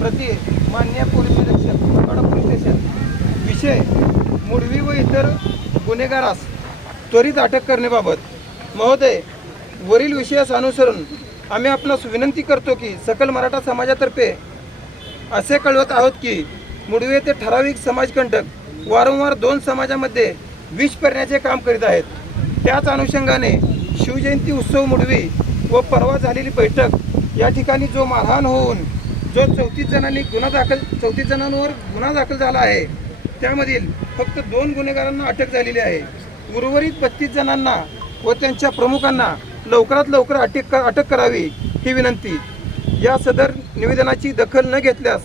प्रति माननीय पोलीस निरीक्षक मंगळवेढा पोलीस स्टेशन विषय मुडवी व इतर गुन्हेगारास त्वरित अटक करण्याबाबत महोदय, वरील विषयास अनुसरून आम्ही आपणास विनंती करतो की सकल मराठा समाजातर्फे असे कळवत आहोत की मुडवी येथे ठराविक समाजकंटक वारंवार दोन समाजामध्ये विष पेरण्याचे काम करीत आहेत. त्याच अनुषंगाने शिवजयंती उत्सव मुडवी व परवा झालेली बैठक या ठिकाणी जो मारहाण होऊन जो 34 जणांवर गुन्हा दाखल झाला आहे, त्यामधील फक्त 2 गुन्हेगारांना अटक झालेली आहे. उर्वरित 32 जणांना व त्यांच्या प्रमुखांना लवकरात लवकर अटक करावी ही विनंती. या सदर निवेदनाची दखल न घेतल्यास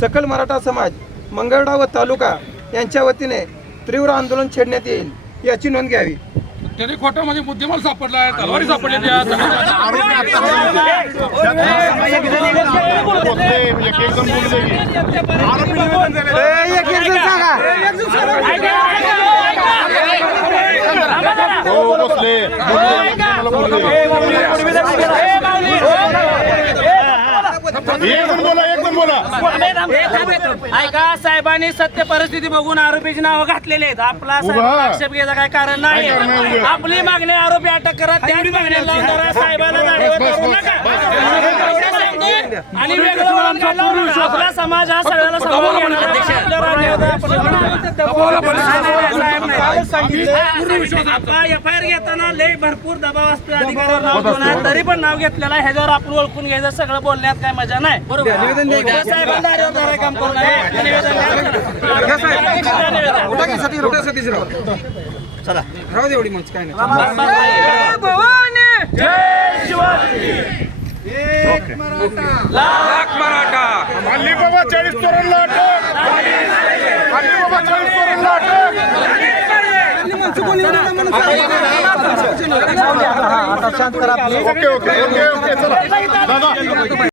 सकल मराठा समाज मंगळवेढा व तालुका यांच्या वतीने तीव्र आंदोलन छेडण्यात येईल, याची नोंद घ्यावी. त्याने खोटामध्ये मुद्देमाल सापडला आहे, तलवारी सापडली ऐका, साहेबांनी सत्य परिस्थिती बघून आरोपीची नाव घातलेले आहेत. आपला आक्षेप घ्यायचं काय कारण नाही. आपली मागणी आरोपी अटक करा, त्याच मागणीला साहेबांना आणि वेगळं वळण घालून आपला समाज हा सगळ्याला एफआयआर घेताना लय भरपूर दबाव असतो अधिकाऱ्यावर, तरी पण नाव घेतलेलं आहे. ह्याच्यावर आपण ओळखून घ्यायचं, सगळं बोलण्यात काय मजा नाही. बरोबर साहेबांना काम करू नये. चला राहू दे एवढी मग काय नाही. लाख मराठा हल्ली बाबा 40 तरुणांना अटक, हल्ली बाबा 40 तरुणांना अटक. ओके चला दादा.